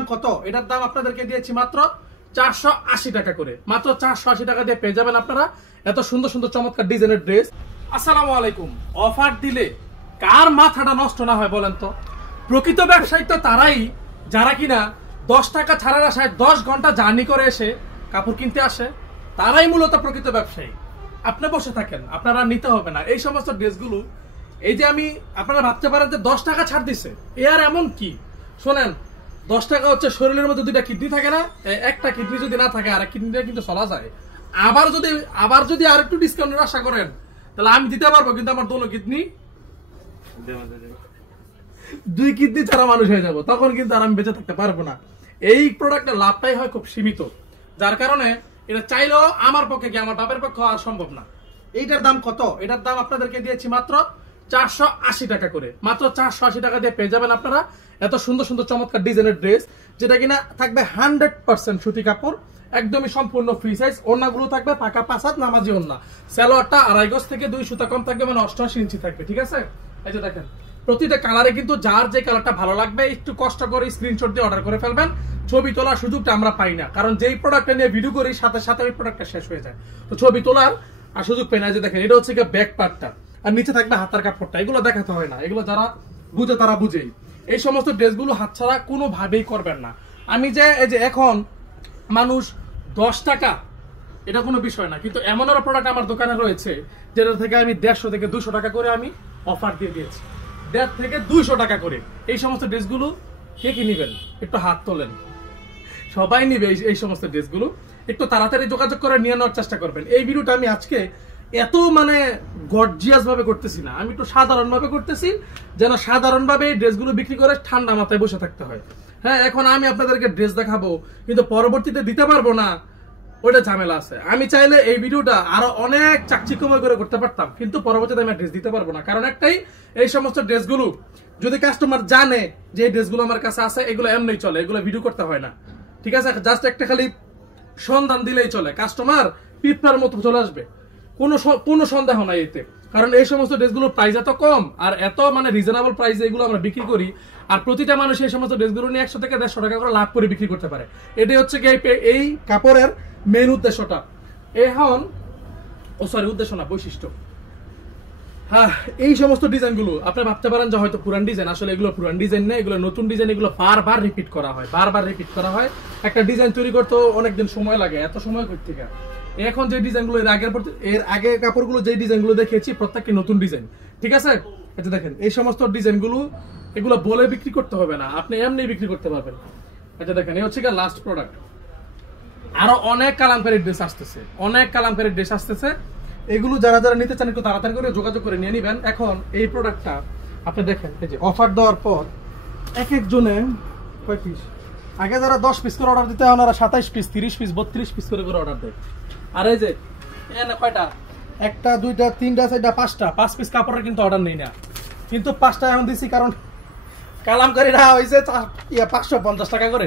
দাম কত? এটার দাম আপনাদেরকে দিয়েছি মাত্র 480 টাকা করে। মাত্র 480 টাকা দিয়ে পেয়ে যাবেন আপনারা এত সুন্দর সুন্দর চমৎকার ডিজাইনের ড্রেস। আসসালামু আলাইকুম। অফার দিলে কার মাথাটা নষ্ট না হয় বলেন তো? প্রকৃত ব্যবসায়ী তো তারাই যারা কিনা 10 টাকা ছাড়ার আশায় 10 ঘন্টা জার্নি করে এসে কাপড় কিনতে আসে, তারাই মূলত প্রকৃত ব্যবসায়ী। আপনি বসে থাকেন, আপনারা নিতে হবে না এই সমস্ত ড্রেসগুলো। এই যে আমি আপনারা ভাবতে পারেন যে 10 টাকা ছাড় দিছে, এ আর এমন কি? শোনেন, 10 টাকা হচ্ছে শরীরের মধ্যে দুইটা কিডনি থাকে না, একটা কিডনি যদি না থাকে আর কিডনিটা কিন্তু চলা যায়। আবার যদি আর একটু ডিসকাউন্টের আশা করেন তাহলে আমি দিতে পারবো, কিন্তু আমার দোনো কিডনি 2 কিডনি ছাড়া মানুষ হয়ে যাবো, তখন কিন্তু আর আমি বেঁচে থাকতে পারবো না। এই প্রোডাক্টের লাভটাই হয় খুব সীমিত, যার কারণে এটা চাইলেও আমার পক্ষে কি আমার বাপের পক্ষে আর সম্ভব না। এইটার দাম কত? এটার দাম আপনাদেরকে দিয়েছি মাত্র 480 টাকা করে। মাত্র 480 টাকা দিয়ে পেয়ে যাবেন আপনারা এত সুন্দর সুন্দর চমৎকার ডিজাইনের ড্রেস, যেটা কিনা থাকবে 100% সুতি কাপড়, একদমই সম্পূর্ণ ফ্রি সাইজ। ওড়নাগুলো থাকবে পাকা 5 হাত নামাজি ওড়না। সালোয়ারটা 2.5 গজ থেকে 2 সুতা কম থাকবে, মানে 88 ইঞ্চি থাকবে। ঠিক আছে, এই যে দেখেন প্রতিটা কালারে কিন্তু যার যে কালারটা ভালো লাগবে একটু কষ্ট করে স্ক্রিনশট দিয়ে অর্ডার করে ফেলবেন। ছবি তোলার সুযোগটা আমরা পাই না, কারণ যেই প্রোডাক্টটা নিয়ে ভিডিও করি সাথে সাথে ওই প্রোডাক্টটা শেষ হয়ে যায়, তো ছবি তোলার আর সুযোগ পাই না। যে দেখেন এটা হচ্ছে ব্যাক পার্টটা, আর নিচে থাকবে হাতার কাপড়টা। এগুলো দেখাতে হয় না, এগুলো যারা বুঝে তারা বুঝেই। এই সমস্ত ড্রেসগুলো হাতছাড়া কোনোভাবেই করবেন না। আমি যে এই যে এখন মানুষ 10 টাকা এটা কোনো বিষয় না, কিন্তু এমন একটা প্রোডাক্ট আমার দোকানে রয়েছে যেটা থেকে আমি 150 থেকে 200 টাকা করে আমি অফার দিয়ে দিয়েছি। 150 থেকে 200 টাকা করে এই সমস্ত ড্রেসগুলো কে কি নিবেন? একটু হাত তোলেন। সবাই নিবে এই সমস্ত ড্রেসগুলো। একটু তাড়াতাড়ি যোগাযোগ করে নিয়ে নেওয়ার চেষ্টা করবেন। এই ভিডিওটা আমি আজকে এত গর্জিয়াস ভাবে করতেছি না, আমি একটু সাধারণ ভাবে করতেছি, যেন সাধারণ ভাবে এই ড্রেসগুলো বিক্রি করে ঠান্ডা মাথায় বসে থাকতে হয়। হ্যাঁ, এখন আমি আপনাদেরকে ড্রেস দেখাবো কিন্তু পরবর্তীতে দিতে পারবো না, ওইটা ঝামেলা আছে। আমি চাইলে এই ভিডিওটা আরো অনেক চাকচিক্যময় করে করতে পারতাম, কিন্তু পরবর্তীতে আমি ড্রেস দিতে পারবো না। কারণ একটাই, এই সমস্ত ড্রেসগুলো যদি কাস্টমার জানে যে এই ড্রেসগুলো আমার কাছে আছে, এগুলো এমনি চলে, এগুলো ভিডিও করতে হয় না। ঠিক আছে, জাস্ট একটা খালি সন্ধান দিলেই চলে, কাস্টমার পিঁপড়ার মতো চলে আসবে, কোনো সন্দেহ নাই এতে। কারণ এই সমস্ত ড্রেসগুলোর প্রাইস এত কম আর এত রিজনেবল প্রাইসে এগুলো আমরা বিক্রি করি, আর প্রতিটা মানুষ এই সমস্ত ড্রেসগুলো নিয়ে 100 থেকে 150 টাকা করে লাভ করে বিক্রি করতে পারে। এটাই হচ্ছে এই কাপড়ের মেন উদ্দেশ্যটা। এখন উদ্দেশ্য না, বৈশিষ্ট্য। হ্যাঁ, এই সমস্ত ডিজাইনগুলো আপনি ভাবতে পারেন যে হয়তো পুরান ডিজাইন, আসলে এগুলো পুরান ডিজাইন না, এগুলো নতুন ডিজাইন। এগুলো বারবার রিপিট করা হয়। একটা ডিজাইন তৈরি করতে অনেকদিন সময় লাগে, এত সময় করতে গিয়ে এখন যে ডিজাইনগুলো এর আগে কাপড়গুলো যে ডিজাইনগুলো দেখিয়েছি প্রত্যেকটি নতুন ডিজাইন। ঠিক আছে, এটা দেখেন এই সমস্ত ডিজাইনগুলো, এগুলো বলে বিক্রি করতে হবে না, আপনি এমনি বিক্রি করতে পারবেন। এটা দেখেন, এই হচ্ছে লাস্ট প্রোডাক্ট। আরো অনেক কালামকারী ড্রেস আসতেছে, এগুলো যারা যারা নিতে চান একটু তাড়াতাড়ি করে যোগাযোগ করে নিয়ে নিবেন। এখন এই প্রোডাক্টটা আপনি দেখেন, এই যে অফার দেওয়ার পর এক একজনে কয় পিস, আগে যারা 10 পিস করে অর্ডার দিতে হয় ওনারা 27 পিস, 30 পিস, 32 পিস করে অর্ডার দেয়। আর এই যে এখানে কয়টা, 1টা 2টা 3টা 4টা 5টা 5 পিস কাপড়ের কিন্তু অর্ডার নেই না, কিন্তু 5টা এখন দিছি, কারণ কালামকারীরা হয়েছে 550 টাকা করে।